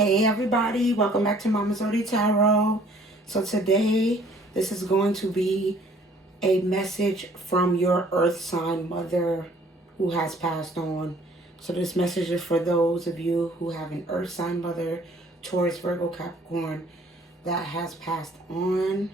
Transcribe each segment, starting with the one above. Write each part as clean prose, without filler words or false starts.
Hey everybody, welcome back to Mama Zodi Tarot. So today, this is going to be a message from your earth sign mother who has passed on. So this message is for those of you who have an earth sign mother, Taurus, Virgo, Capricorn, that has passed on.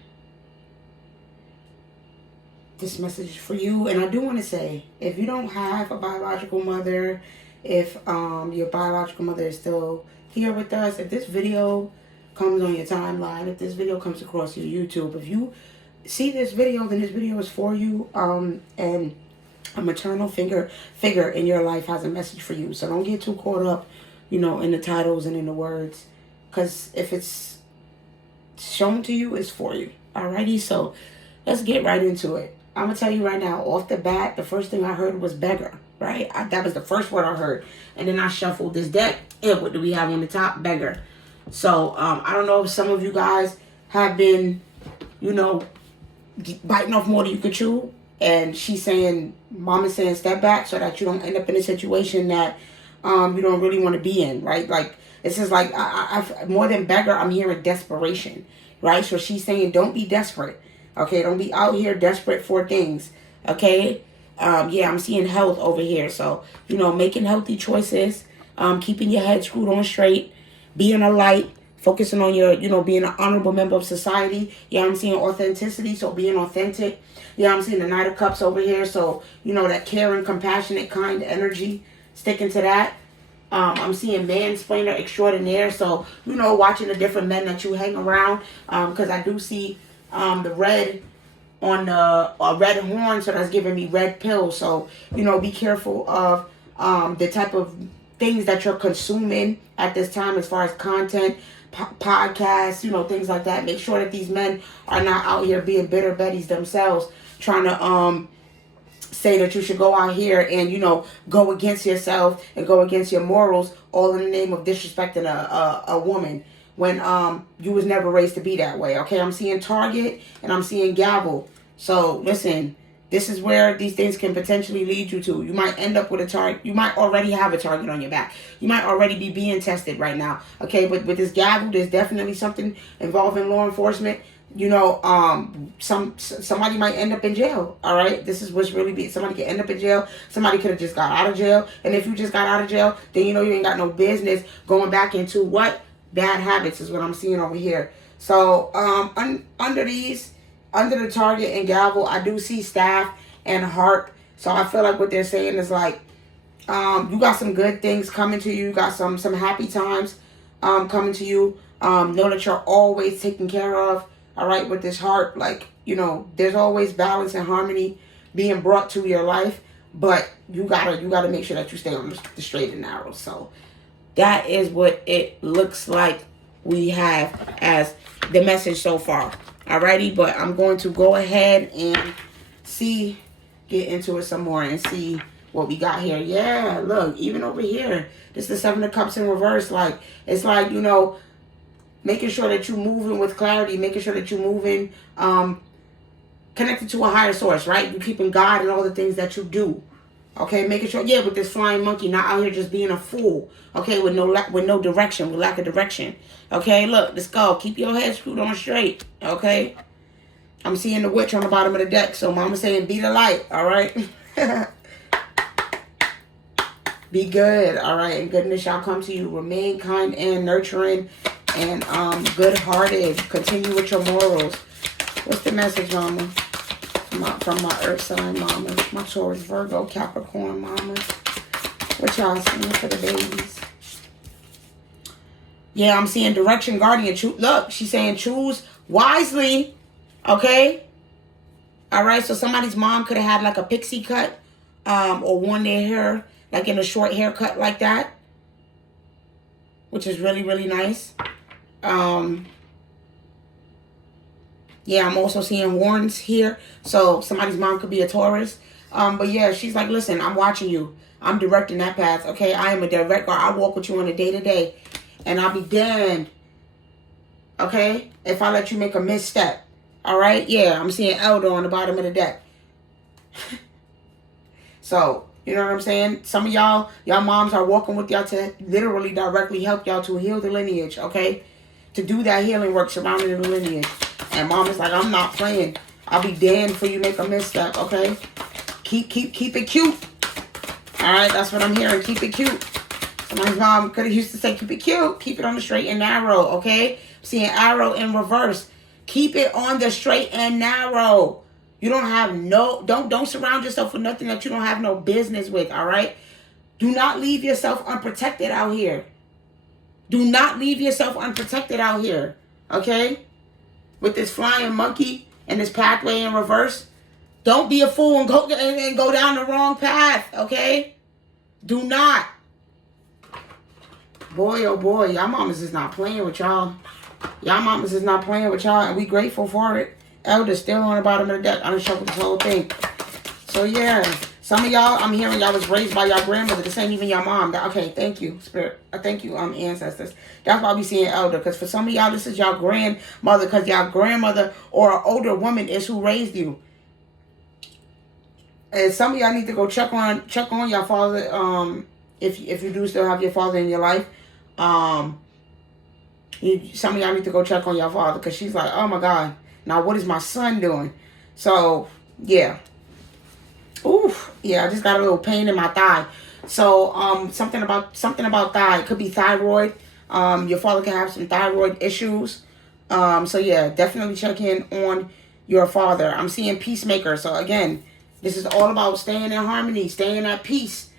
This message is for you. And I do want to say, if you don't have a biological mother, if your biological mother is still here with us, if this video comes on your timeline, if this video comes across your YouTube, if you see this video, then this video is for you. And a maternal figure in your life has a message for you. So don't get too caught up, in the titles and in the words, because if it's shown to you, it's for you. Alrighty, so let's get right into it. I'm gonna tell you right now, off the bat, the first thing I heard was beggar, right? That was the first word I heard. And then I shuffled this deck, and what do we have on the top? Beggar. So, I don't know if some of you guys have been, biting off more than you could chew. And she's saying, mom is saying, step back so that you don't end up in a situation that you don't really want to be in, right? Like, this is like, I more than beggar, I'm hearing desperation, right? So she's saying, don't be desperate. Okay, don't be out here desperate for things. Okay, yeah, I'm seeing health over here. So, making healthy choices, keeping your head screwed on straight, being a light, focusing on your, being an honorable member of society. Yeah, I'm seeing authenticity, so being authentic. Yeah, I'm seeing the Knight of Cups over here. So, that caring, compassionate, kind energy, sticking to that. I'm seeing mansplainer extraordinaire. So, watching the different men that you hang around. Because I do see the red on the red horn, so that's giving me red pill. So be careful of the type of things that you're consuming at this time, as far as content, podcasts, things like that. Make sure that these men are not out here being bitter betties themselves, trying to say that you should go out here and go against yourself and go against your morals, all in the name of disrespecting a woman, when you was never raised to be that way. Okay, I'm seeing target and I'm seeing gavel. So listen, this is where these things can potentially lead you to. You might end up with a target. You might already have a target on your back. You might already be being tested right now. Okay, but with this gavel, there's definitely something involving law enforcement. Somebody might end up in jail. All right, this is what's really be. Somebody could end up in jail. Somebody could have just got out of jail. And if you just got out of jail, then you ain't got no business going back into what? Bad habits is what I'm seeing over here. So under the target and gavel, I do see staff and heart. So I feel like what they're saying is like, you got some good things coming to you. You got some happy times coming to you. Know that you're always taken care of. All right, with this heart, like, there's always balance and harmony being brought to your life, but you gotta make sure that you stay on the straight and narrow. So that is what it looks like we have as the message so far. Alrighty, but I'm going to go ahead and get into it some more and see what we got here. Yeah, look, even over here, this is the Seven of Cups in reverse. Like, it's like, making sure that you're moving with clarity, making sure that you're moving connected to a higher source, right? You're keeping God in all the things that you do. Okay, making sure, with this flying monkey, not out here just being a fool. Okay, with no direction, with lack of direction. Okay, look, let's go. Keep your head screwed on straight. Okay, I'm seeing the witch on the bottom of the deck. So mama's saying, be the light. All right, be good. All right, and goodness shall come to you. Remain kind and nurturing and good-hearted. Continue with your morals. What's the message, mama? From my earth sign mama, my Taurus, Virgo, Capricorn mama. What y'all seeing for the babies? Yeah, I'm seeing direction, guardian. Look, she's saying choose wisely. Okay? All right, so somebody's mom could have had like a pixie cut or worn their hair like in a short haircut like that, which is really, really nice. Yeah, I'm also seeing horns here. So somebody's mom could be a Taurus. But yeah, she's like, listen, I'm watching you. I'm directing that path. Okay, I am a director. I walk with you on a day-to-day. And I'll be damned. Okay? If I let you make a misstep. All right? Yeah, I'm seeing Elder on the bottom of the deck. So, You know what I'm saying? Some of y'all moms are walking with y'all to literally directly help y'all to heal the lineage, okay? To do that healing work surrounding the lineage. And mom is like, I'm not playing. I'll be damned for you make a misstep, okay? Keep it cute. All right, that's what I'm hearing. Keep it cute. Somebody's mom could have used to say, keep it cute. Keep it on the straight and narrow, okay? I'm seeing arrow in reverse. Keep it on the straight and narrow. You don't have don't surround yourself with nothing that you don't have no business with, all right? Do not leave yourself unprotected out here. Do not leave yourself unprotected out here, okay? With this flying monkey and this pathway in reverse. Don't be a fool and go down the wrong path, okay? Do not. Boy, oh boy, y'all mamas is not playing with y'all. Y'all mamas is not playing with y'all, and we grateful for it. Elder's still on the bottom of the deck. I done shuffled this whole thing. So yeah, some of y'all, I'm hearing y'all was raised by your grandmother. This ain't even your mom. Okay, thank you, Spirit. Thank you, ancestors. That's why we seeing elder. Because for some of y'all, this is your grandmother. Because your grandmother or an older woman is who raised you. And some of y'all need to go check on your father. If you do still have your father in your life. Some of y'all need to go check on your father. Because she's like, oh my God. Now, what is my son doing? So, yeah. Oof. Yeah, I just got a little pain in my thigh. So, something about thigh. It could be thyroid. Your father can have some thyroid issues. So, yeah, definitely check in on your father. I'm seeing peacemaker. So, again, this is all about staying in harmony, staying at peace.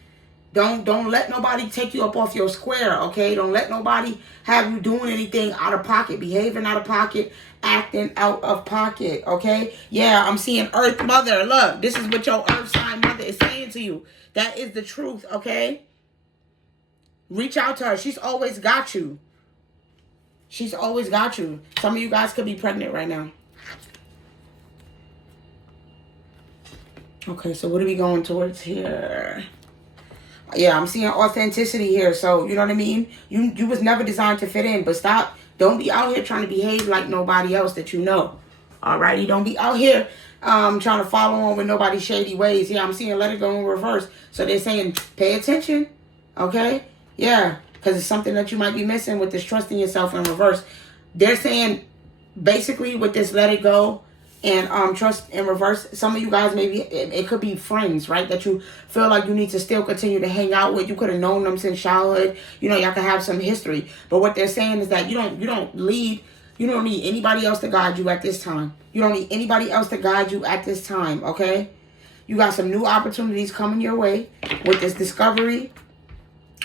Don't let nobody take you up off your square, okay? Don't let nobody have you doing anything out of pocket, behaving out of pocket, acting out of pocket, okay? Yeah, I'm seeing Earth Mother. Look, this is what your Earth sign mother is saying to you. That is the truth, okay? Reach out to her. She's always got you. She's always got you. Some of you guys could be pregnant right now. Okay, so what are we going towards here? Yeah, I'm seeing authenticity here. So, you know what I mean? You was never designed to fit in. But stop. Don't be out here trying to behave like nobody else that you know. Alrighty? Don't be out here trying to follow on with nobody's shady ways. Yeah, I'm seeing let it go in reverse. So they're saying pay attention. Okay? Yeah. Because it's something that you might be missing with this trusting yourself in reverse. They're saying basically with this let it go and trust in reverse, some of you guys maybe it could be friends, right, that you feel like you need to still continue to hang out with. You could have known them since childhood. You know, y'all can have some history, but what they're saying is that you don't need anybody else to guide you at this time. You don't need anybody else to guide you at this time. Okay, you got some new opportunities coming your way with this discovery.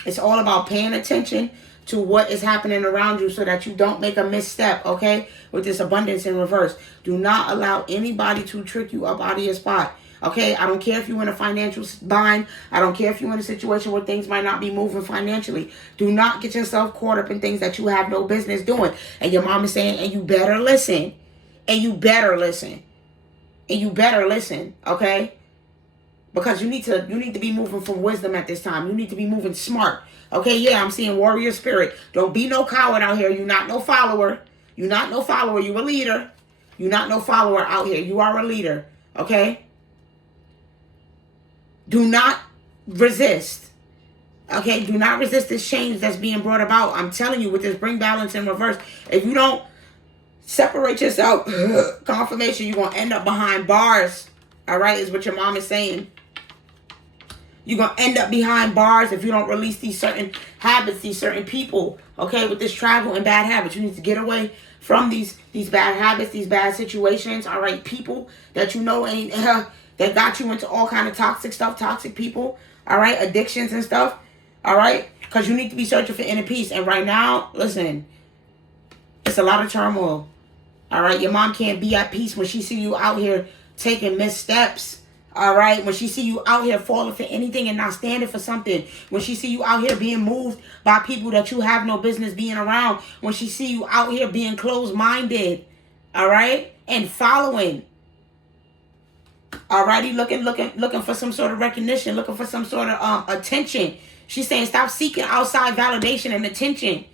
It's all about paying attention to what is happening around you so that you don't make a misstep, okay? With this abundance in reverse. Do not allow anybody to trick you up out of your spot, okay? I don't care if you're in a financial bind. I don't care if you're in a situation where things might not be moving financially. Do not get yourself caught up in things that you have no business doing. And your mom is saying, and you better listen. And you better listen. And you better listen, okay? Because you need to be moving from wisdom at this time. You need to be moving smart. Okay, yeah, I'm seeing warrior spirit. Don't be no coward out here. You're not no follower. You're not no follower. You're a leader. You're not no follower out here. You are a leader. Okay? Do not resist. Okay? Do not resist this change that's being brought about. I'm telling you, with this bring balance in reverse, if you don't separate yourself, confirmation, you're going to end up behind bars. All right? Is what your mom is saying. You're going to end up behind bars if you don't release these certain habits, these certain people, okay, with this travel and bad habits. You need to get away from these bad habits, these bad situations, all right, people that you know ain't, that got you into all kind of toxic stuff, toxic people, all right, addictions and stuff, all right, because you need to be searching for inner peace. And right now, listen, it's a lot of turmoil, all right. Your mom can't be at peace when she see you out here taking missteps. All right, when she see you out here falling for anything and not standing for something, when she see you out here being moved by people that you have no business being around, when she see you out here being closed-minded, all right, and following, all righty, looking for some sort of recognition, looking for some sort of attention. She's saying stop seeking outside validation and attention.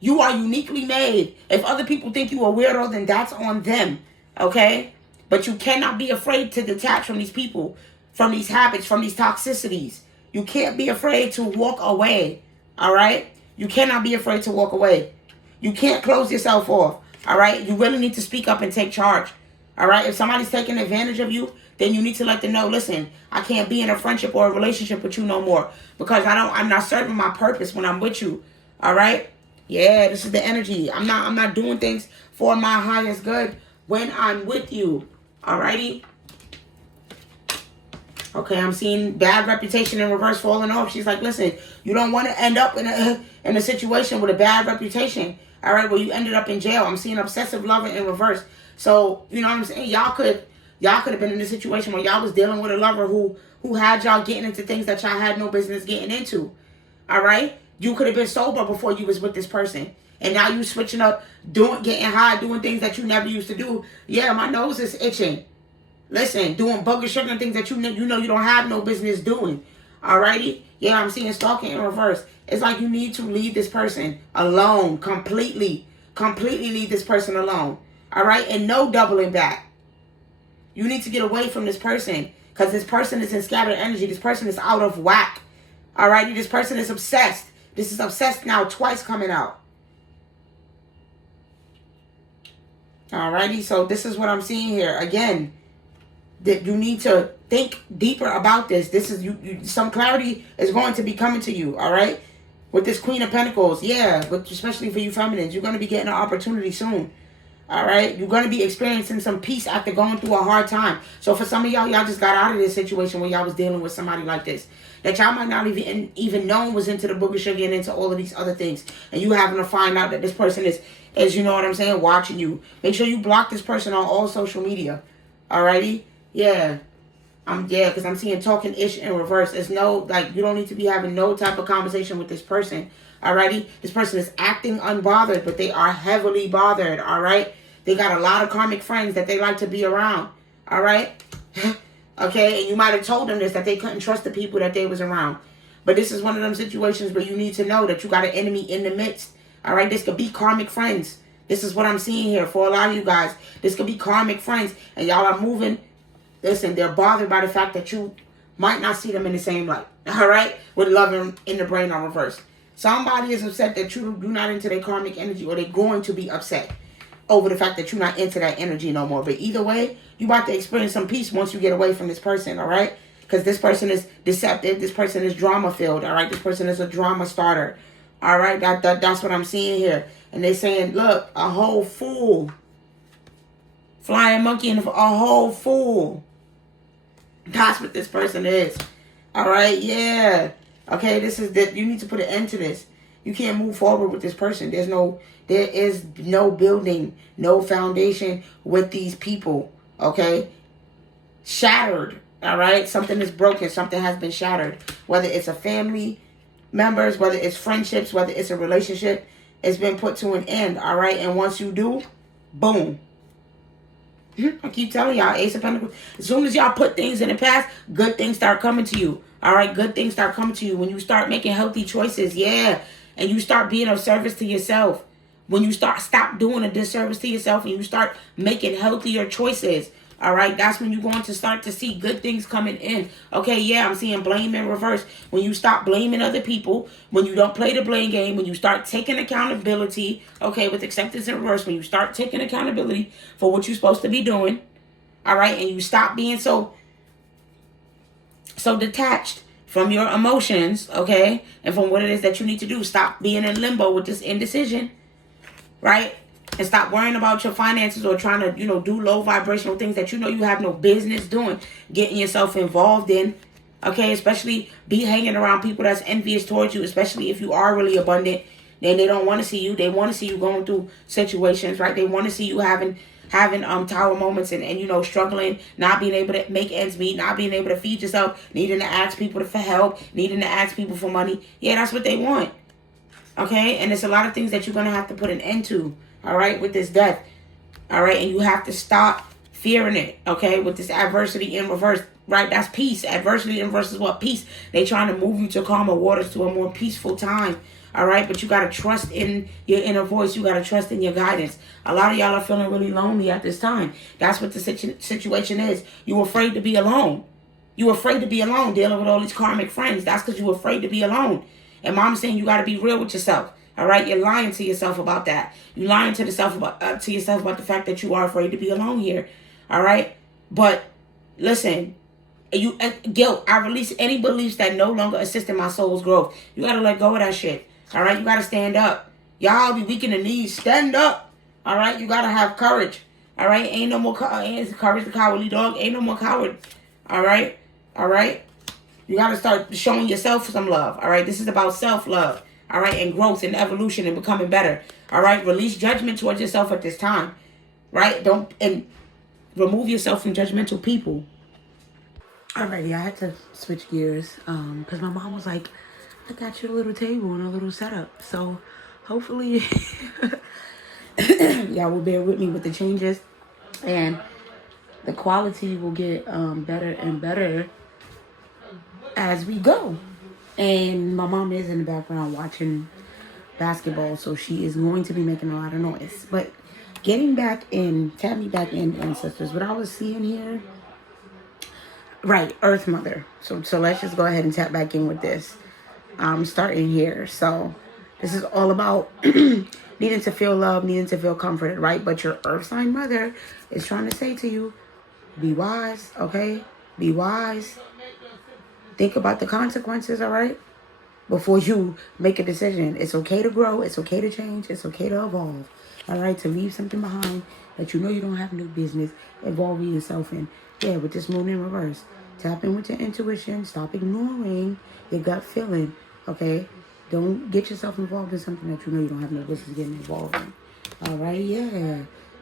You are uniquely made. If other people think you a weirdo, then that's on them, okay? But you cannot be afraid to detach from these people, from these habits, from these toxicities. You can't be afraid to walk away. All right? You cannot be afraid to walk away. You can't close yourself off. All right? You really need to speak up and take charge. All right? If somebody's taking advantage of you, then you need to let them know, listen, I can't be in a friendship or a relationship with you no more because I'm not serving my purpose when I'm with you. All right? Yeah, this is the energy. I'm not doing things for my highest good when I'm with you. Alrighty? Okay, I'm seeing bad reputation in reverse falling off. She's like, listen, you don't want to end up in a situation with a bad reputation. All right, well, you ended up in jail. I'm seeing obsessive lover in reverse. So, you know what I'm saying? Y'all could have been in a situation where y'all was dealing with a lover who had y'all getting into things that y'all had no business getting into. All right? You could have been sober before you was with this person. And now you switching up, getting high, doing things that you never used to do. Yeah, my nose is itching. Listen, doing bugger sugar and things that you know you don't have no business doing. Alrighty? Yeah, I'm seeing stalking in reverse. It's like you need to leave this person alone completely. Completely leave this person alone. Alright? And no doubling back. You need to get away from this person. Because this person is in scattered energy. This person is out of whack. Alrighty? This person is obsessed. This is obsessed now twice coming out. Alrighty? So this is what I'm seeing here. Again, that you need to think deeper about this. This is some clarity is going to be coming to you, all right? With this Queen of Pentacles, yeah, but especially for you feminines, you're going to be getting an opportunity soon, all right? You're going to be experiencing some peace after going through a hard time. So for some of y'all just got out of this situation where y'all was dealing with somebody like this that y'all might not even know was into the booger sugar and into all of these other things, and you having to find out that this person is you know what I'm saying, watching you. Make sure you block this person on all social media, alrighty? Yeah. Because I'm seeing talking ish in reverse. It's no, like, you don't need to be having no type of conversation with this person. Alrighty? This person is acting unbothered, but they are heavily bothered. Alright? They got a lot of karmic friends that they like to be around. Alright? Okay? And you might have told them this, that they couldn't trust the people that they was around. But this is one of them situations where you need to know that you got an enemy in the midst. Alright? This could be karmic friends. This is what I'm seeing here for a lot of you guys. This could be karmic friends. And y'all are moving. Listen, they're bothered by the fact that you might not see them in the same light. All right? With love in the brain on reverse. Somebody is upset that you're not into their karmic energy, or they're going to be upset over the fact that you're not into that energy no more. But either way, you're about to experience some peace once you get away from this person, all right? Because this person is deceptive. This person is drama-filled, all right? This person is a drama starter, all right? That's what I'm seeing here. And they're saying, look, a whole fool. Flying monkey and a whole fool. That's what this person is. Alright, yeah. Okay, this is that you need to put an end to this. You can't move forward with this person. There is no building, no foundation with these people. Okay? Shattered. Alright? Something is broken. Something has been shattered. Whether it's a family members, whether it's friendships, whether it's a relationship, it's been put to an end. Alright? And once you do, boom. I keep telling y'all, Ace of Pentacles, as soon as y'all put things in the past, good things start coming to you. All right, good things start coming to you when you start making healthy choices, yeah. And you start being of service to yourself. When you stop doing a disservice to yourself and you start making healthier choices. All right, that's when you're going to start to see good things coming in. Okay, yeah, I'm seeing blame in reverse. When you stop blaming other people, when you don't play the blame game, when you start taking accountability, okay, with acceptance in reverse, when you start taking accountability for what you're supposed to be doing, all right, and you stop being so detached from your emotions, okay, and from what it is that you need to do. Stop being in limbo with this indecision, right? And stop worrying about your finances or trying to, do low vibrational things that you have no business doing, getting yourself involved in. Okay, especially be hanging around people that's envious towards you, especially if you are really abundant. Then they don't want to see you. They want to see you going through situations, right? They want to see you having tower moments and struggling, not being able to make ends meet, not being able to feed yourself, needing to ask people for help, needing to ask people for money. Yeah, that's what they want. Okay, and it's a lot of things that you're going to have to put an end to. All right, with this death. All right, and you have to stop fearing it. Okay, with this adversity in reverse. Right, that's peace. Adversity in reverse is what? Peace. They trying to move you to calmer waters, to a more peaceful time. All right, but you got to trust in your inner voice. You got to trust in your guidance. A lot of y'all are feeling really lonely at this time. That's what the situation is. You're afraid to be alone. You afraid to be alone, dealing with all these karmic friends. That's because you're afraid to be alone. And mom's saying you got to be real with yourself. All right, you're lying to yourself about that. You're lying to yourself about the fact that you are afraid to be alone here. All right, but listen, guilt. I release any beliefs that no longer assist in my soul's growth. You got to let go of that shit. All right, you got to stand up. Y'all be weak in the knees. Stand up. All right, you got to have courage. All right, ain't no more courage the cowardly dog. Ain't no more coward. All right. All right? You got to start showing yourself some love. All right? This is about self-love. All right? And growth and evolution and becoming better. All right? Release judgment towards yourself at this time. Right? And remove yourself from judgmental people. Alrighty, I had to switch gears because my mom was like, I got you a little table and a little setup. So hopefully y'all will bear with me with the changes. And the quality will get better and better as we go. And my mom is in the background watching basketball, so she is going to be making a lot of noise. But getting back in, tap me back in Ancestors. What I was seeing here, right, Earth Mother. So let's just go ahead and tap back in with this. Starting here. So this is all about needing to feel love, needing to feel comforted, right? But your Earth sign mother is trying to say to you, be wise, okay? Be wise. Think about the consequences, all right? Before you make a decision. It's okay to grow. It's okay to change. It's okay to evolve, all right? To leave something behind that you know you don't have no business involving yourself in. Yeah, with this moon in reverse. Tap in with your intuition. Stop ignoring your gut feeling, okay? Don't get yourself involved in something that you know you don't have no business getting involved in. All right, yeah.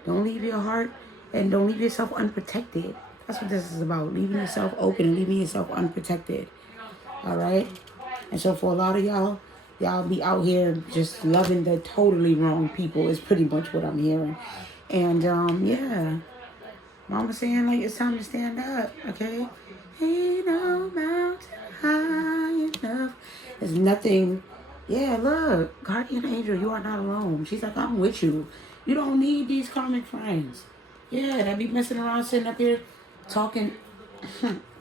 Don't leave your heart and don't leave yourself unprotected. That's what this is about. Leaving yourself open and leaving yourself unprotected. All right? And so for a lot of y'all be out here just loving the totally wrong people is pretty much what I'm hearing. And, yeah. Mama saying, like, it's time to stand up, okay? Ain't no mountain high enough. There's nothing. Yeah, look. Guardian angel, you are not alone. She's like, I'm with you. You don't need these karmic friends. Yeah, that be messing around sitting up here talking.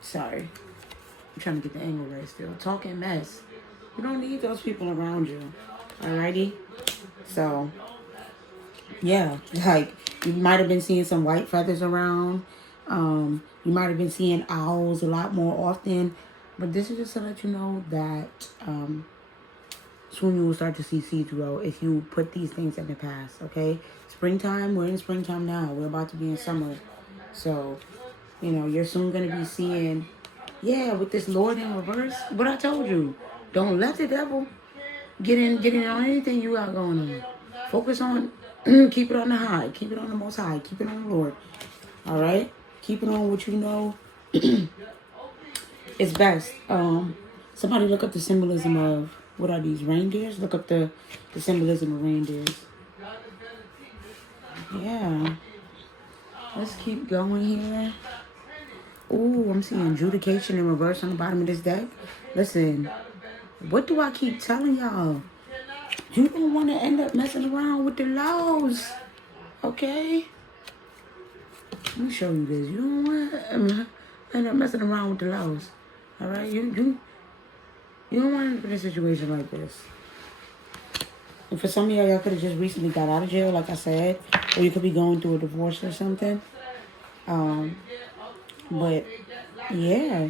Sorry. I'm trying to get the angle right still. Talking mess. You don't need those people around you. Alrighty? So, yeah. Like, you might have been seeing some white feathers around. You might have been seeing owls a lot more often. But this is just to let you know that soon you will start to see seeds grow if you put these things in the past, okay? Springtime, we're in springtime now. We're about to be in summer. So, you know, you're soon going to be seeing, yeah, with this Lord in reverse. What I told you, don't let the devil get in on anything you got going on. Focus on, keep it on the high. Keep it on the most high. Keep it on the Lord. All right? Keep it on what you know is best. Somebody look up the symbolism of, what are these, reindeers? Look up the symbolism of reindeers. Yeah. Let's keep going here. Ooh, I'm seeing adjudication in reverse on the bottom of this deck. Listen, what do I keep telling y'all? You don't want to end up messing around with the laws. Okay? Let me show you this. You don't want to end up messing around with the laws. Alright? You don't want to end up in a situation like this. And for some of y'all could have just recently got out of jail, like I said. Or you could be going through a divorce or something. But, yeah.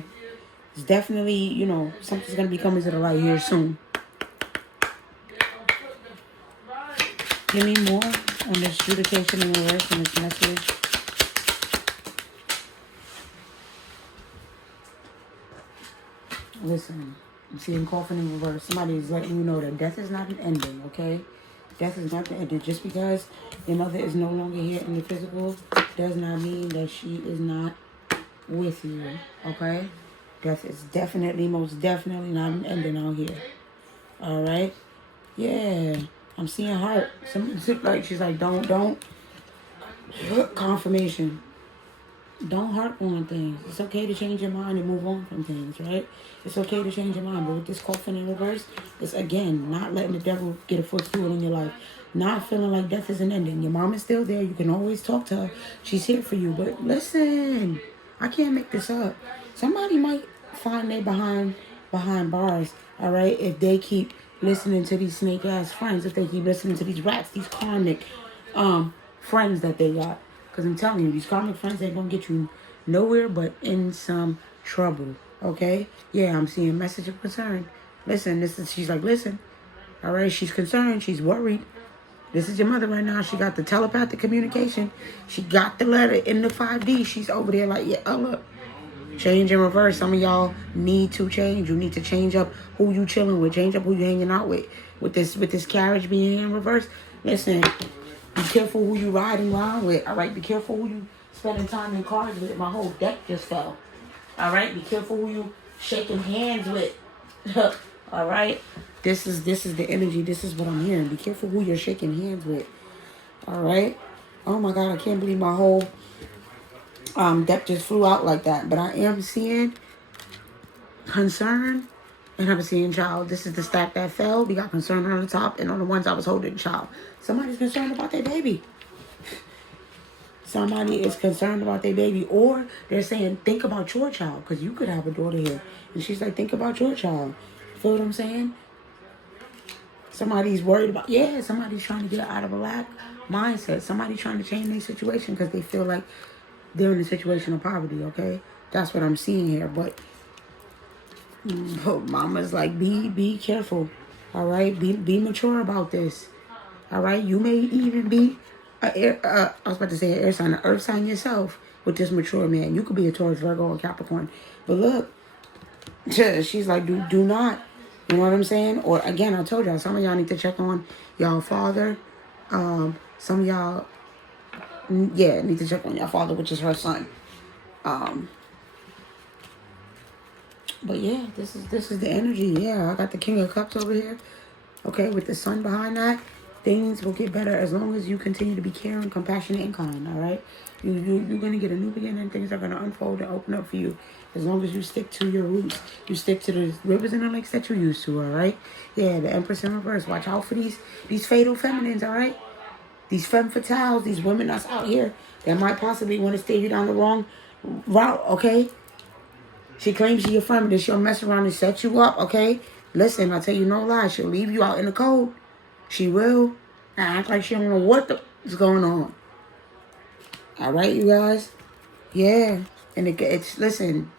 It's definitely, you know, something's going to be coming to the light here soon. Give me more on this adjudication in reverse and this message. Listen, I'm seeing coffin in reverse. Somebody is letting you know that death is not an ending, okay? Death is not the ending. Just because your mother is no longer here in the physical does not mean that she is not with you, okay? Death is definitely, most definitely not an ending out here. All right? Yeah. I'm seeing heart. She's like, don't. Confirmation. Don't harp on things. It's okay to change your mind and move on from things, right? It's okay to change your mind. But with this coffin in reverse, it's, again, not letting the devil get a footstool in your life. Not feeling like death is an ending. Your mom is still there. You can always talk to her. She's here for you. But listen, I can't make this up. Somebody might find they behind bars, all right, if they keep listening to these snake ass friends, if they keep listening to these rats, these karmic friends that they got. Because I'm telling you, these karmic friends ain't gonna get you nowhere but in some trouble. Okay? Yeah, I'm seeing message of concern. Listen, she's like, listen, all right, she's concerned, she's worried. This is your mother right now. She got the telepathic communication. She got the letter in the 5D. She's over there like, yeah, oh look. Change in reverse. Some of y'all need to change. You need to change up who you chilling with. Change up who you hanging out with. With this carriage being in reverse. Listen, be careful who you riding around with. All right, be careful who you spending time in cars with. My whole deck just fell. All right, be careful who you shaking hands with. All right, this is the energy. This is what I'm hearing. Be careful who you're shaking hands with. All right. Oh my God, I can't believe my whole deck just flew out like that. But I am seeing concern, and I'm seeing child. This is the stack that fell. We got concern on the top, and on the ones I was holding, child. Somebody's concerned about their baby. Somebody is concerned about their baby, or they're saying, think about your child, because you could have a daughter here. And she's like, think about your child. Feel what I'm saying? Somebody's worried about, somebody's trying to get out of a lack mindset. Somebody's trying to change their situation because they feel like they're in a situation of poverty, okay? That's what I'm seeing here. But mama's like, be careful, all right? Be mature about this, all right? You may even be I was about to say an air sign, an earth sign yourself with this mature man. You could be a Taurus, Virgo, or Capricorn. But look, she's like, do not, you know what I'm saying? Or again, I told y'all, some of y'all need to check on y'all father. Some of y'all, need to check on your father, which is her son. But yeah, this is the energy. Yeah, I got the King of Cups over here. Okay, with the sun behind that, things will get better as long as you continue to be caring, compassionate, and kind. All right, you're gonna get a new beginning. Things are gonna unfold and open up for you as long as you stick to your roots. You stick to the rivers and the lakes that you used to. All right. Yeah, the Empress in reverse. Watch out for these fatal feminines. All right. These femme fatales, these women that's out here that might possibly want to steer you down the wrong route. Okay. She claims she's your friend, but she'll mess around and set you up, okay? Listen, I tell you no lie. She'll leave you out in the cold. She will. And act like she don't know what is going on. All right, you guys? Yeah. And it's, listen,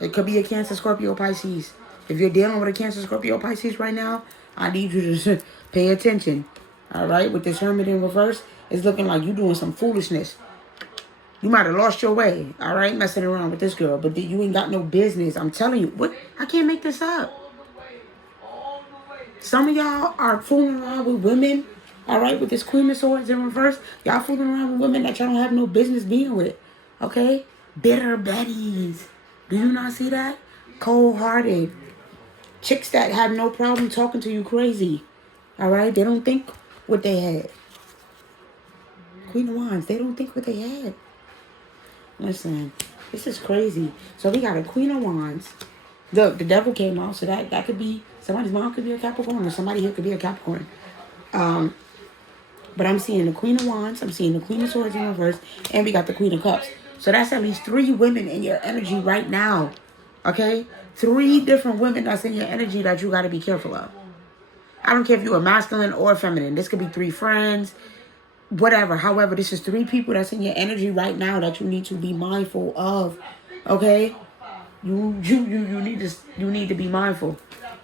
it could be a Cancer, Scorpio, Pisces. If you're dealing with a Cancer, Scorpio, Pisces right now, I need you to pay attention. All right? With this Hermit in reverse, it's looking like you're doing some foolishness. You might have lost your way, all right, messing around with this girl, but you ain't got no business. I'm telling you, what? I can't make this up. Some of y'all are fooling around with women, all right, with this Queen of Swords in reverse. Y'all fooling around with women that y'all don't have no business being with, okay? Bitter Betties. Do you not see that? Cold-hearted. Chicks that have no problem talking to you crazy, all right? They don't think what they had. Queen of Wands, they don't think what they had. Listen, this is crazy. So we got a Queen of Wands. Look, the devil came out, so that could be, somebody's mom could be a Capricorn, or somebody here could be a Capricorn. But I'm seeing the Queen of Wands, I'm seeing the Queen of Swords in reverse, and we got the Queen of Cups. So that's at least 3 women in your energy right now. Okay? 3 different women that's in your energy that you got to be careful of. I don't care if you're a masculine or feminine. This could be 3 friends. Whatever, however, this is 3 people that's in your energy right now that you need to be mindful of. Okay, you need to be mindful.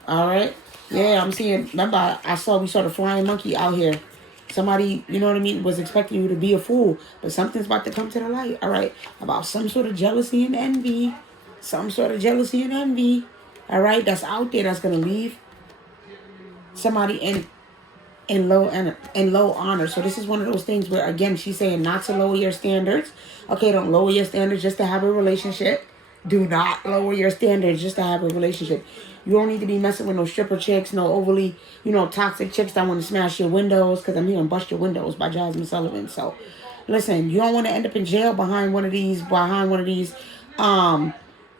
All right, yeah, I'm seeing. Remember, we saw the flying monkey out here. Somebody, you know what I mean, was expecting you to be a fool, but something's about to come to the light. All right, about some sort of jealousy and envy, All right, that's out there. That's gonna leave somebody in low honor. So this is one of those things where, again, she's saying not to lower your standards. Okay, don't lower your standards just to have a relationship. Do not lower your standards just to have a relationship. You don't need to be messing with no stripper chicks, no overly, toxic chicks that want to smash your windows, because I'm hearing Bust Your Windows by Jasmine Sullivan. So listen, you don't want to end up in jail behind one of these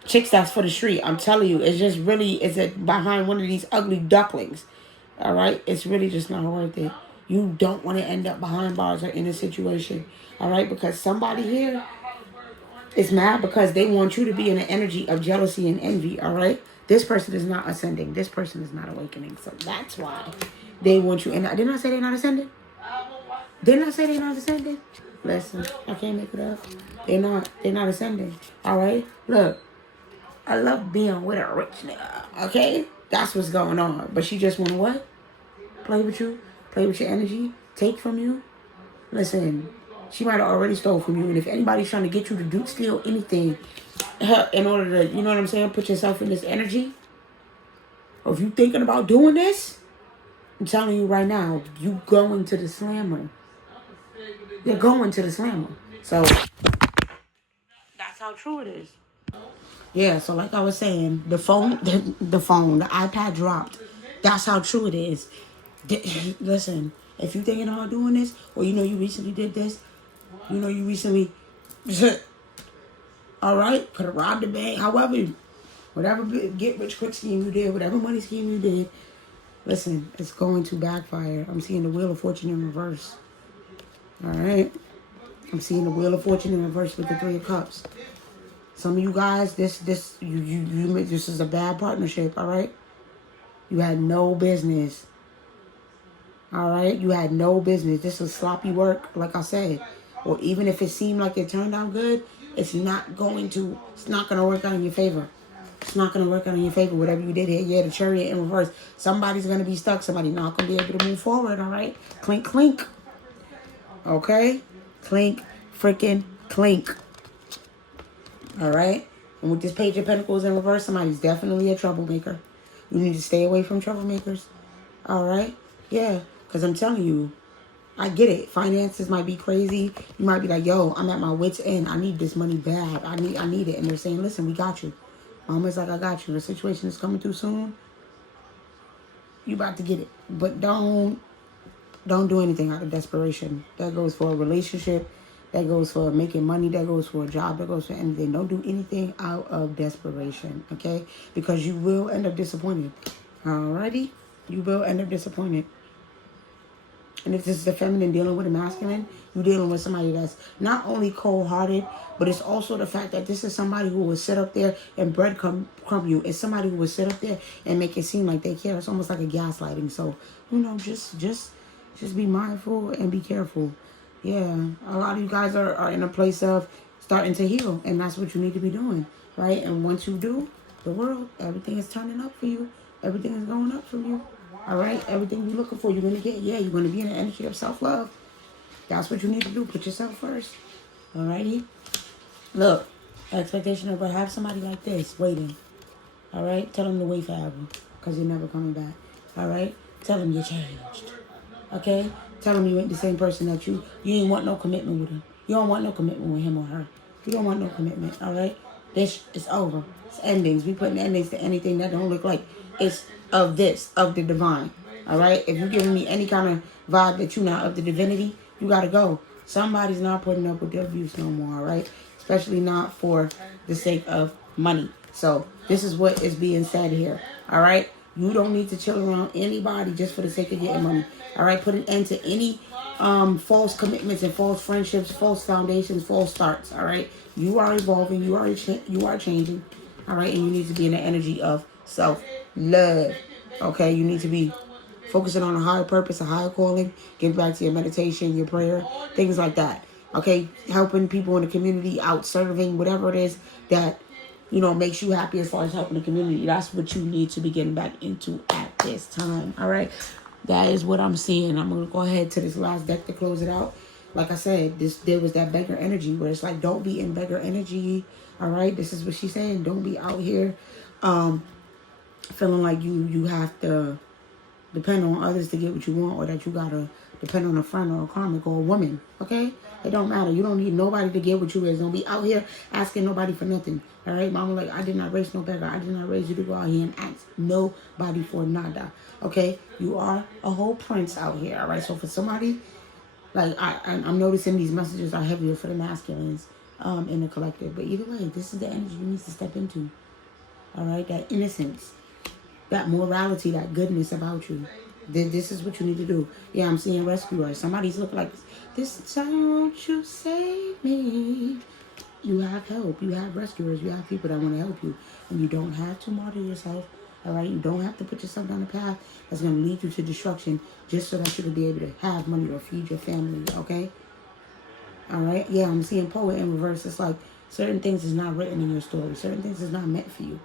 chicks that's for the street. I'm telling you, it's just really, behind one of these ugly ducklings. All right, it's really just not worth it. You don't want to end up behind bars or in a situation. All right, because somebody here It's mad because they want you to be in an energy of jealousy and envy, all right? This person is not ascending. This person is not awakening. So that's why they want you. And didn't I say they're not ascending? Didn't I say they're not ascending? Listen, I can't make it up. They're not. They're not ascending. All right? Look, I love being with a rich nigga, okay? That's what's going on. But she just want to what? Play with you? Play with your energy? Take from you? Listen, she might have already stole from you. And if anybody's trying to get you to steal anything in order to, you know what I'm saying, put yourself in this energy, or if you thinking about doing this, I'm telling you right now, you going to the slammer. You're going to the slammer. So that's how true it is. Yeah, so like I was saying, the iPad dropped. That's how true it is. Listen, if you thinking about doing this, or you know you recently did this, you know you recently, all right, could have robbed the bank, however, whatever get rich quick scheme you did, whatever money scheme you did, listen, it's going to backfire. I'm seeing the Wheel of Fortune in reverse. All right, I'm seeing the Wheel of Fortune in reverse with the Three of Cups. Some of you guys, this is a bad partnership, all right? You had no business. All right? You had no business. This was sloppy work, like I said. Or even if it seemed like it turned out good, it's not going to work out in your favor. It's not going to work out in your favor. Whatever you did here, yeah, the Chariot in reverse. Somebody's going to be stuck. Somebody not going to be able to move forward, all right? Clink, clink. Okay? Clink, freaking clink. All right? And with this Page of Pentacles in reverse, somebody's definitely a troublemaker. You need to stay away from troublemakers. All right? Yeah, because I'm telling you, I get it. Finances might be crazy. You might be like, yo, I'm at my wit's end. I need this money bad. I need it. And they're saying, listen, we got you. Mama's like, I got you. The situation is coming through soon. You about to get it. But don't do anything out of desperation. That goes for a relationship. That goes for making money. That goes for a job. That goes for anything. Don't do anything out of desperation, okay? Because you will end up disappointed. Alrighty? You will end up disappointed. And if this is the feminine dealing with a masculine, you're dealing with somebody that's not only cold-hearted, but it's also the fact that this is somebody who will sit up there and breadcrumb you. It's somebody who will sit up there and make it seem like they care. It's almost like a gaslighting. So, you know, just be mindful and be careful. Yeah, a lot of you guys are in a place of starting to heal, and that's what you need to be doing, right? And once you do, the world, everything is turning up for you. Everything is going up for you, all right? Everything you're looking for, you're going to get. Yeah, you're going to be in the energy of self-love. That's what you need to do. Put yourself first, all righty? Look, expectation of have somebody like this waiting, all right? Tell them to wait forever because you're never coming back, all right? Tell them you changed, okay? Tell him you ain't the same person that you ain't want no commitment with him. You don't want no commitment with him or her. You don't want no commitment, all right? This is over. It's endings. We putting endings to anything that don't look like it's of the divine, all right? If you're giving me any kind of vibe that you're not of the divinity, you got to go. Somebody's not putting up with their abuse no more, all right? Especially not for the sake of money. So this is what is being said here, all right? You don't need to chill around anybody just for the sake of getting money. All right, put an end to any false commitments and false friendships, false foundations, false starts. All right, you are evolving, you are changing. All right, and you need to be in the energy of self-love. Okay, you need to be focusing on a higher purpose, a higher calling. Get back to your meditation, your prayer, things like that. Okay, helping people in the community, out serving, whatever it is that makes you happy as far as helping the community. That's what you need to be getting back into at this time. All right. That is what I'm seeing. I'm going to go ahead to this last deck to close it out. Like I said, there was that beggar energy where it's like, don't be in beggar energy. All right. This is what she's saying. Don't be out here feeling like you have to depend on others to get what you want, or that you got to depend on a friend or a karmic or a woman. Okay. It don't matter. You don't need nobody to get what you is. Don't be out here asking nobody for nothing. All right, mama, like, I did not raise no beggar. I did not raise you to go out here and ask nobody for nada. Okay, you are a whole prince out here. All right, so for somebody, like, I'm noticing these messages are heavier for the masculines in the collective. But either way, this is the energy you need to step into. All right, that innocence, that morality, that goodness about you. This is what you need to do. Yeah, I'm seeing rescuers. Somebody's looking like, this time won't you save me? You have help. You have rescuers. You have people that want to help you. And you don't have to martyr yourself. All right? You don't have to put yourself down a path that's going to lead you to destruction just so that you can be able to have money or feed your family. Okay? All right? Yeah, I'm seeing poet in reverse. It's like certain things is not written in your story. Certain things is not meant for you.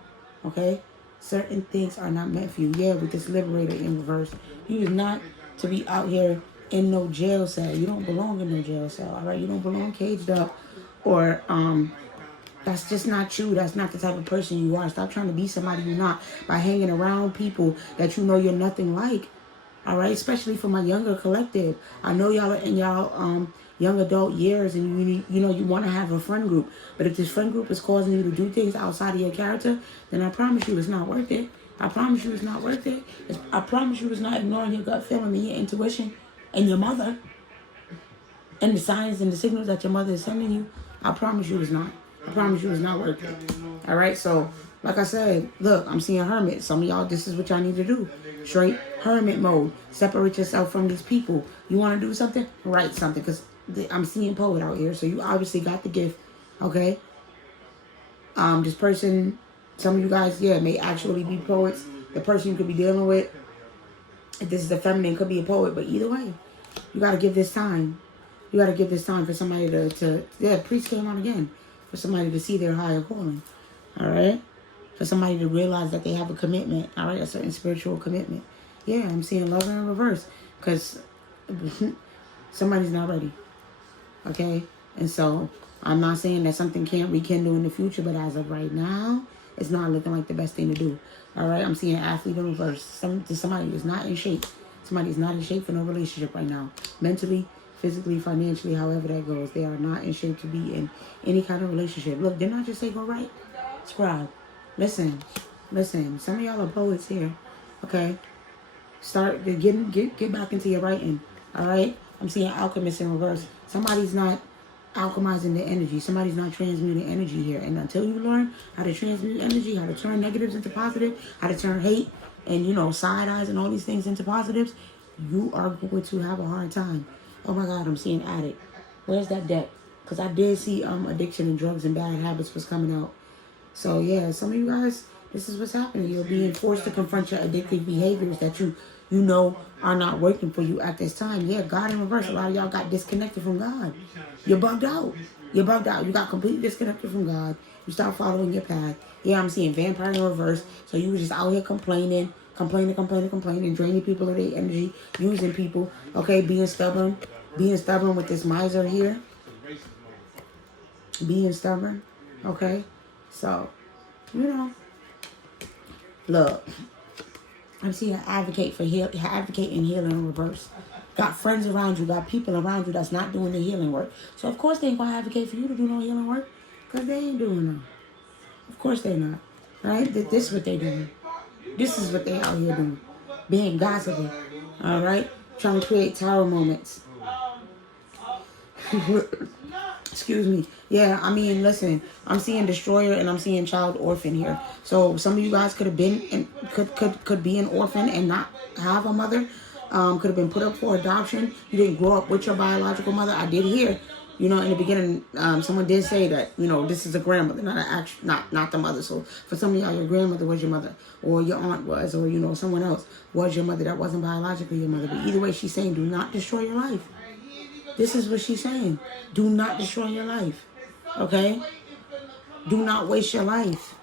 Okay? Certain things are not meant for you. Yeah, with this liberator in reverse. You is not to be out here in no jail cell. You don't belong in no jail cell. All right? You don't belong caged up. Or that's just not you. That's not the type of person you are. Stop trying to be somebody you're not by hanging around people that you know you're nothing like. All right, especially for my younger collective. I know y'all are in y'all young adult years, and you know you want to have a friend group. But if this friend group is causing you to do things outside of your character, then I promise you it's not worth it. I promise you it's not worth it. I promise you it's not ignoring your gut feeling and your intuition and your mother and the signs and the signals that your mother is sending you. I promise you it's not. I promise you it's not worth it. All right, so like I said, look, I'm seeing hermit. Some of y'all, this is what y'all need to do. Straight hermit mode. Separate yourself from these people. You want to do something? Write something, because I'm seeing poet out here, so you obviously got the gift, okay? This person, some of you guys, yeah, may actually be poets. The person you could be dealing with, if this is a feminine, could be a poet, but either way, you got to give this time. You got to give this time for somebody yeah, priest came on again. For somebody to see their higher calling. All right? For somebody to realize that they have a commitment. All right? A certain spiritual commitment. Yeah, I'm seeing love in reverse. Because somebody's not ready. Okay? And so, I'm not saying that something can't rekindle in the future, but as of right now, it's not looking like the best thing to do. All right? I'm seeing athlete in reverse. Somebody is not in shape. Somebody is not in shape for no relationship right now. Mentally, physically, financially, however that goes. They are not in shape to be in any kind of relationship. Look, didn't I just say go right? Scribe. Listen. Some of y'all are poets here. Okay? Start get back into your writing. All right? I'm seeing alchemist in reverse. Somebody's not alchemizing the energy. Somebody's not transmuting energy here. And until you learn how to transmute energy, how to turn negatives into positive, how to turn hate and, side eyes and all these things into positives, you are going to have a hard time. Oh my God, I'm seeing addict. Where's that deck? Because I did see addiction and drugs and bad habits was coming out. So yeah, some of you guys, this is what's happening. You're being forced to confront your addictive behaviors that you know are not working for you at this time. Yeah, God in reverse. A lot of y'all got disconnected from God. You're bugged out. You got completely disconnected from God. You start following your path. Yeah, I'm seeing vampire in reverse. So you were just out here complaining, draining people of their energy, using people, okay, being stubborn with this miser here. Being stubborn, okay? So, look, I'm seeing advocate and healing in reverse. Got friends around you, got people around you that's not doing the healing work. So, of course, they ain't going to advocate for you to do no healing work because they ain't doing no. Of course they're not, right? This is what they doing. This is what they out here doing. Being gossipy, all right? Trying to create tower moments. Excuse me. Yeah, I mean, listen, I'm seeing destroyer and I'm seeing child orphan here. So some of you guys could have been and could be an orphan and not have a mother. Could have been put up for adoption. You didn't grow up with your biological mother. I did hear, in the beginning, someone did say that, this is a grandmother, not the mother. So for some of y'all, your grandmother was your mother, or your aunt was, or someone else was your mother that wasn't biologically your mother. But either way, she's saying, do not destroy your life. This is what she's saying. Do not destroy your life. Okay? Do not waste your life.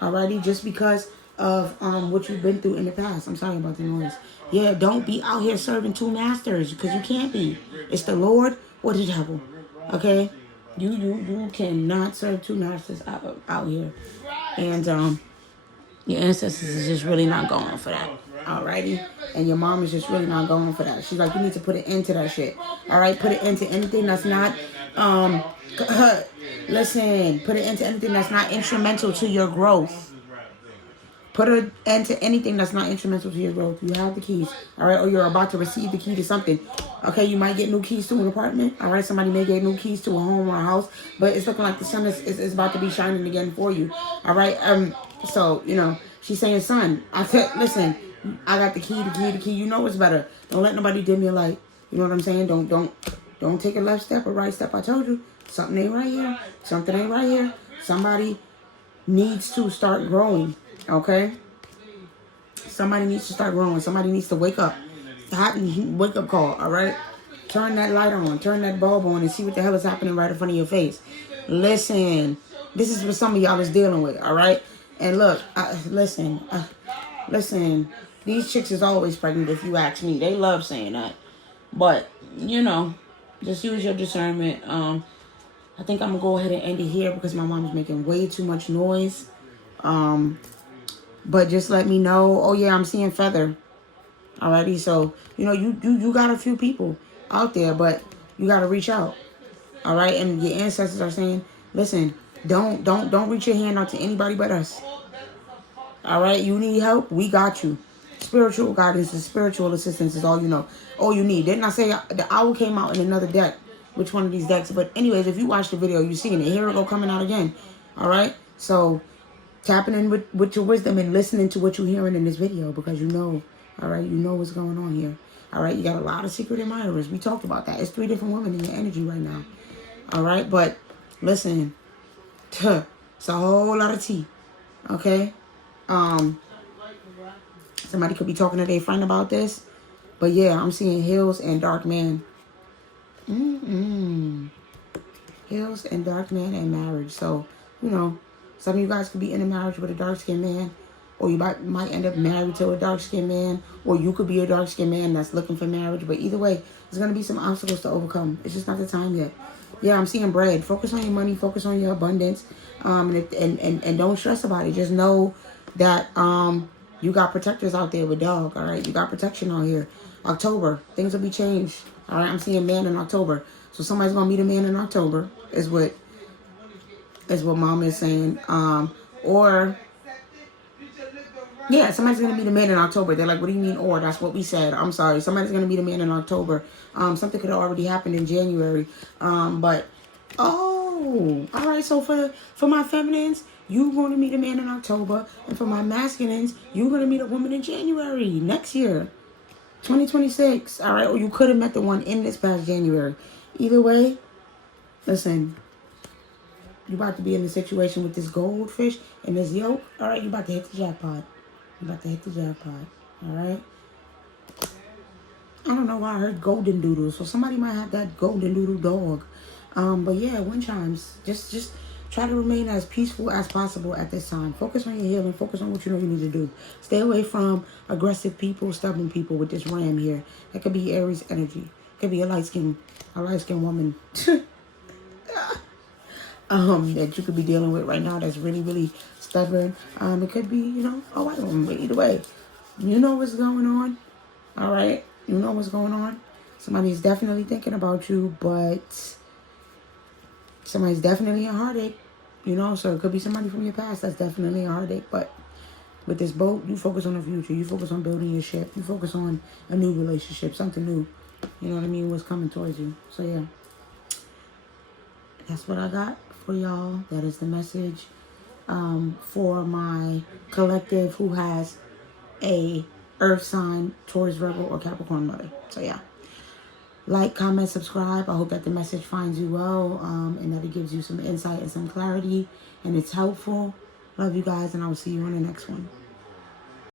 Alrighty? Just because of what you've been through in the past. I'm sorry about the noise. Yeah, don't be out here serving two masters, because you can't be. It's the Lord or the devil. Okay? You cannot serve two masters out here. And your ancestors is just really not going for that. Alrighty? And your mom is just really not going for that. She's like, you need to put an end to that shit. Alright? Put it into anything that's not listen, put an end to anything that's not instrumental to your growth. Put an end to anything that's not instrumental to your growth. You have the keys, all right? Or you're about to receive the key to something. Okay, you might get new keys to an apartment, all right? Somebody may get new keys to a home or a house, but it's looking like the sun is about to be shining again for you, all right? So, she's saying, son, I said, listen, I got the key. You know what's better. Don't let nobody dim your light. You know what I'm saying? Don't Don't take a left step or right step. I told you, something ain't right here. Something ain't right here. Somebody needs to start growing, okay? Somebody needs to start growing. Somebody needs to wake up. Hot wake up call, all right? Turn that light on. Turn that bulb on and see what the hell is happening right in front of your face. Listen, this is what some of y'all is dealing with, all right? And look, listen, these chicks is always pregnant if you ask me. They love saying that. But, you know, just use your discernment. I think I'm going to go ahead and end it here because my mom is making way too much noise. But just let me know. Oh, yeah, I'm seeing Feather. Alrighty, so, you know, you got a few people out there, but you got to reach out. All right, and your ancestors are saying, listen, don't reach your hand out to anybody but us. All right, you need help, we got you. Spiritual guidance and spiritual assistance is all you need. Didn't I say the owl came out in another deck? Which one of these decks? But anyways, if you watch the video, you're seeing it. Here it go coming out again. All right, so tapping in with your wisdom and listening to what you're hearing in this video, because you know, all right, you know what's going on here. All right, you got a lot of secret admirers. We talked about that. It's 3 different women in your energy right now. All right, but listen, it's a whole lot of tea. Okay, somebody could be talking to their friend about this, but yeah, I'm seeing Hills and Dark Man. Hills and Dark Man and marriage. So, you know, some of you guys could be in a marriage with a dark-skinned man, or you might end up married to a dark-skinned man, or you could be a dark-skinned man that's looking for marriage. But either way, there's going to be some obstacles to overcome. It's just not the time yet. Yeah, I'm seeing bread. Focus on your money. Focus on your abundance. And don't stress about it. Just know that you got protectors out there with dog, all right? You got protection out here. October, things will be changed. All right, I'm seeing man in October. So somebody's going to meet a man in October is what mom is saying. Yeah, somebody's going to meet a man in October. They're like, what do you mean or? That's what we said. I'm sorry. Somebody's going to meet a man in October. Something could have already happened in January. But, all right. So for my feminines, you're going to meet a man in October. And for my masculines, you're going to meet a woman in January next year, 2026. All right. Or you could have met the one in this past January. Either way, listen. You're about to be in a situation with this goldfish and this yolk. All right, you're about to hit the jackpot. You're about to hit the jackpot. All right. I don't know why I heard golden doodle. So somebody might have that golden doodle dog. But yeah, wind chimes. Just try to remain as peaceful as possible at this time. Focus on your healing. Focus on what you know you need to do. Stay away from aggressive people, stubborn people with this ram here. That could be Aries energy. It could be a light-skinned woman. That you could be dealing with right now that's really, really stubborn. It could be, a white woman. But either way, you know what's going on. All right? You know what's going on. Somebody's definitely thinking about you, but somebody's definitely a heartache. So it could be somebody from your past that's definitely a heartache. But with this boat, you focus on the future. You focus on building your ship. You focus on a new relationship, something new. You know what I mean? What's coming towards you. So, yeah. That's what I got for y'all. That is the message for my collective who has a earth sign, Taurus, Virgo, or Capricorn mother. So yeah, like, comment, subscribe. I hope that the message finds you well, and that it gives you some insight and some clarity, and it's helpful. Love you guys, and I will see you on the next one.